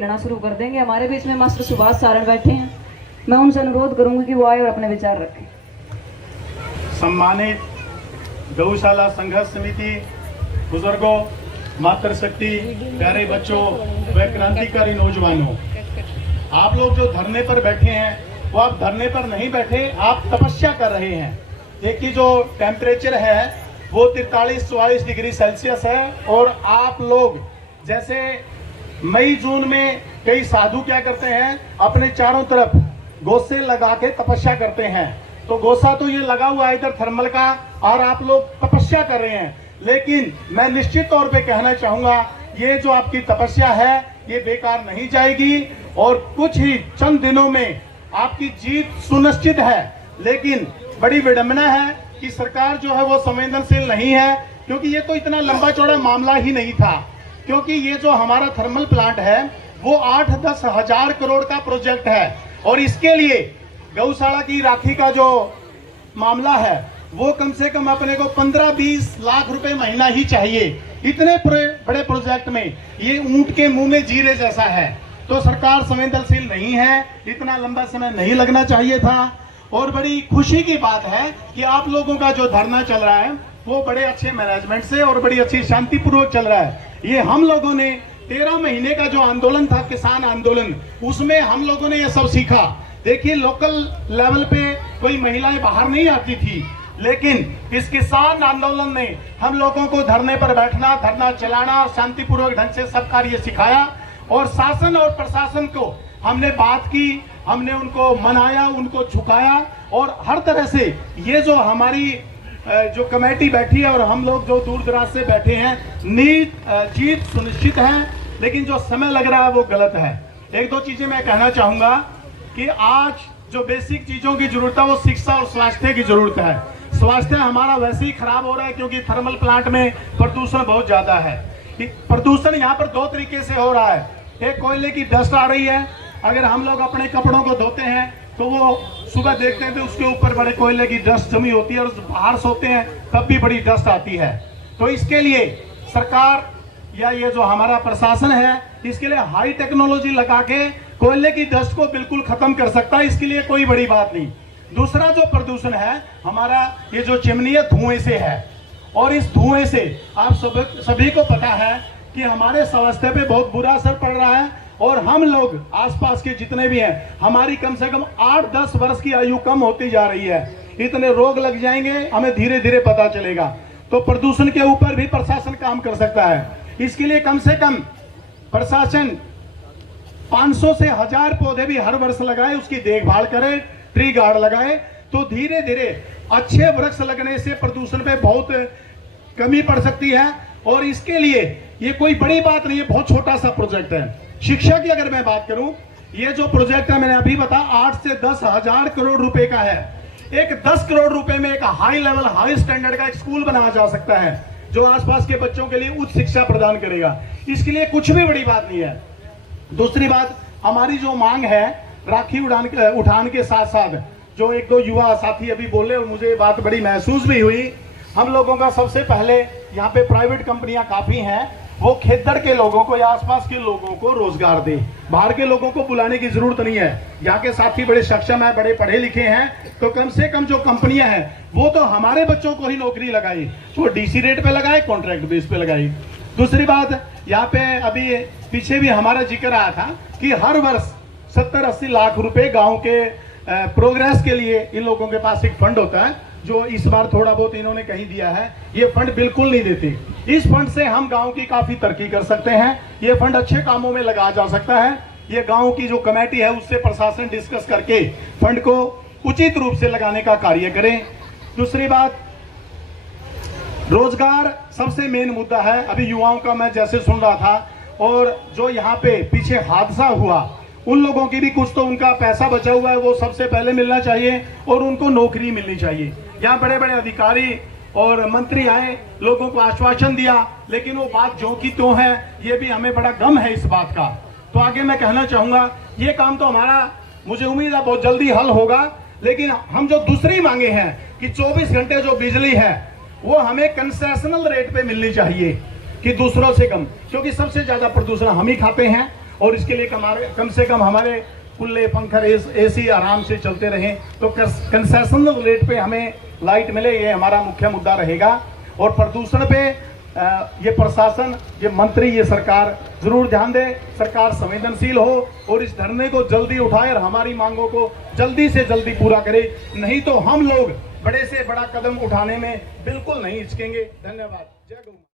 लेना शुरू कर देंगे। हमारे बीच में मास्टर सुभाष सारण बैठे हैं, मैं उनसे अनुरोध करूंगी कि वो आए और अपने विचार रखें। सम्मानित गौशाला संघर्ष समिति, बुजुर्गों, मातृशक्ति, प्यारे बच्चों व क्रांतिकारी नौजवानों, आप लोग जो धरने पर बैठे हैं वो आप धरने पर नहीं बैठे, आप तपस्या कर रहे हैं। देखिए जो टेम्परेचर है वो 43-44 डिग्री सेल्सियस है और आप लोग जैसे मई जून में कई साधु क्या करते हैं, अपने चारों तरफ गोसे लगा के तपस्या करते हैं। तो गोसा तो ये लगा हुआ है इधर थर्मल का और आप लोग तपस्या कर रहे हैं, लेकिन मैं निश्चित तौर पे कहना चाहूंगा ये जो आपकी तपस्या है ये बेकार नहीं जाएगी और कुछ ही चंद दिनों में आपकी जीत सुनिश्चित है। लेकिन बड़ी विडंबना है कि सरकार जो है वो संवेदनशील नहीं है, क्योंकि ये तो इतना लंबा चौड़ा मामला ही नहीं था। क्योंकि ये जो हमारा थर्मल प्लांट है वो 8-10 हजार करोड़ का प्रोजेक्ट है और इसके लिए गौशाला की राखी का जो मामला है वो कम से कम अपने को 15-20 लाख रुपए महीना ही चाहिए। इतने बड़े प्रोजेक्ट में ये ऊंट के मुंह में जीरे जैसा है। तो सरकार संवेदनशील नहीं है, इतना लंबा समय नहीं लगना चाहिए था। और बड़ी खुशी की बात है कि आप लोगों का जो धरना चल रहा है वो बड़े अच्छे मैनेजमेंट से और बड़ी अच्छी शांतिपूर्वक चल रहा है। ये हम लोगों ने 13 महीने का जो आंदोलन था, किसान आंदोलन, उसमें हम लोगों ने ये सब सीखा। देखिए लोकल लेवल पे कोई महिलाएं बाहर नहीं आती थी, लेकिन इस किसान आंदोलन ने हम लोगों को धरने पर बैठना, धरना चलाना, शांतिपूर्वक ढंग से सब कार्य सिखाया और शासन और प्रशासन को हमने बात की, हमने उनको मनाया, उनको झुकाया और हर तरह से ये जो हमारी जो कमेटी बैठी है और हम लोग जो दूर दराज से बैठे हैं, जीत सुनिश्चित है। लेकिन जो समय लग रहा है वो गलत है। एक दो चीजें मैं कहना चाहूंगा कि आज जो बेसिक चीजों की जरूरत है वो शिक्षा और स्वास्थ्य की जरूरत है। स्वास्थ्य हमारा वैसे ही खराब हो रहा है क्योंकि थर्मल प्लांट में प्रदूषण बहुत ज्यादा है। प्रदूषण यहाँ पर दो तरीके से हो रहा है। एक कोयले की डस्ट आ रही है, अगर हम लोग अपने कपड़ों को धोते हैं तो वो सुबह देखते हैं तो उसके ऊपर बड़े कोयले की डस्ट जमी होती है और बाहर सोते हैं तब भी बड़ी डस्ट आती है। तो इसके लिए सरकार या ये जो हमारा प्रशासन है इसके लिए हाई टेक्नोलॉजी लगा के कोयले की डस्ट को बिल्कुल खत्म कर सकता है, इसके लिए कोई बड़ी बात नहीं। दूसरा जो प्रदूषण है हमारा ये जो चिमनी है धुएं से है और इस धुएं से आप सभी को पता है कि हमारे स्वास्थ्य पे बहुत बुरा असर पड़ रहा है और हम लोग आसपास के जितने भी हैं, हमारी कम से कम 8-10 वर्ष की आयु कम होती जा रही है। इतने रोग लग जाएंगे, हमें धीरे धीरे पता चलेगा। तो प्रदूषण के ऊपर भी प्रशासन काम कर सकता है। इसके लिए कम से कम प्रशासन 500 से 1000 पौधे भी हर वर्ष लगाए, उसकी देखभाल करे, ट्री गार्ड लगाए, तो धीरे धीरे अच्छे वृक्ष लगने से प्रदूषण पे बहुत कमी पड़ सकती है। और इसके लिए ये कोई बड़ी बात नहीं है, बहुत छोटा सा प्रोजेक्ट है। शिक्षा की अगर मैं बात करूं, ये जो प्रोजेक्ट है मैंने अभी बताया 8 से 10 हजार करोड़ रुपए का है। एक 10 करोड़ रुपए में एक हाई लेवल, हाई स्टैंडर्ड का एक स्कूल बनाया जा सकता है जो आसपास के बच्चों के लिए उच्च शिक्षा प्रदान करेगा। इसके लिए कुछ भी बड़ी बात नहीं है। दूसरी बात, हमारी जो मांग है राखी उठान के साथ साथ जो एक दो युवा साथी अभी बोले और मुझे बात बड़ी महसूस भी हुई। हम लोगों का सबसे पहले यहाँ पे प्राइवेट कंपनियां काफी हैं, वो खेतड़ के लोगों को या आसपास के लोगों को रोजगार दे। बाहर के लोगों को बुलाने की जरूरत नहीं है। यहाँ के साथी बड़े सक्षम है, बड़े पढ़े लिखे हैं, तो कम से कम जो कंपनियां हैं वो तो हमारे बच्चों को ही नौकरी लगाई, वो डीसी रेट पे लगाए, कॉन्ट्रैक्ट बेस पे लगाई। दूसरी बात, यहाँ पे अभी पीछे भी हमारा जिक्र आया था कि हर वर्ष 70-80 लाख रुपए गाँव के प्रोग्रेस के लिए इन लोगों के पास एक फंड होता है, जो इस बार थोड़ा बहुत इन्होंने कहीं दिया है। ये फंड बिल्कुल नहीं देते। इस फंड से हम गांव की काफी तरक्की कर सकते हैं। ये फंड अच्छे कामों में लगाया जा सकता है। ये गांव की जो कमेटी है उससे प्रशासन डिस्कस करके फंड को उचित रूप से लगाने का कार्य करें। दूसरी बात, रोजगार सबसे मेन मुद्दा है। अभी युवाओं का मैं जैसे सुन रहा था, और जो यहाँ पे पीछे हादसा हुआ उन लोगों की भी कुछ तो उनका पैसा बचा हुआ है वो सबसे पहले मिलना चाहिए और उनको नौकरी मिलनी चाहिए। यहाँ बड़े बड़े अधिकारी और मंत्री आए, लोगों को आश्वासन दिया, लेकिन वो बात जो की तो है, ये भी हमें बड़ा गम है इस बात का। तो आगे मैं कहना चाहूंगा ये काम तो हमारा, मुझे उम्मीद है बहुत जल्दी हल होगा। लेकिन हम जो दूसरी मांगे हैं कि 24 घंटे जो बिजली है वो हमें कंसेशनल रेट पे मिलनी चाहिए कि दूसरों से कम, क्योंकि सबसे ज्यादा प्रदूषण हम ही खाते हैं और इसके लिए कम से कम हमारे कुल्ले पंखर एसी आराम से चलते रहें, तो कंसेशनल रेट पे हमें लाइट मिले, ये हमारा मुख्य मुद्दा रहेगा। और प्रदूषण पे ये प्रशासन, ये मंत्री, ये सरकार जरूर ध्यान दे, सरकार संवेदनशील हो और इस धरने को जल्दी उठाए और हमारी मांगों को जल्दी से जल्दी पूरा करे। नहीं तो हम लोग बड़े से बड़ा कदम उठाने में बिल्कुल नहीं हिचकेंगे। धन्यवाद। जय गौ।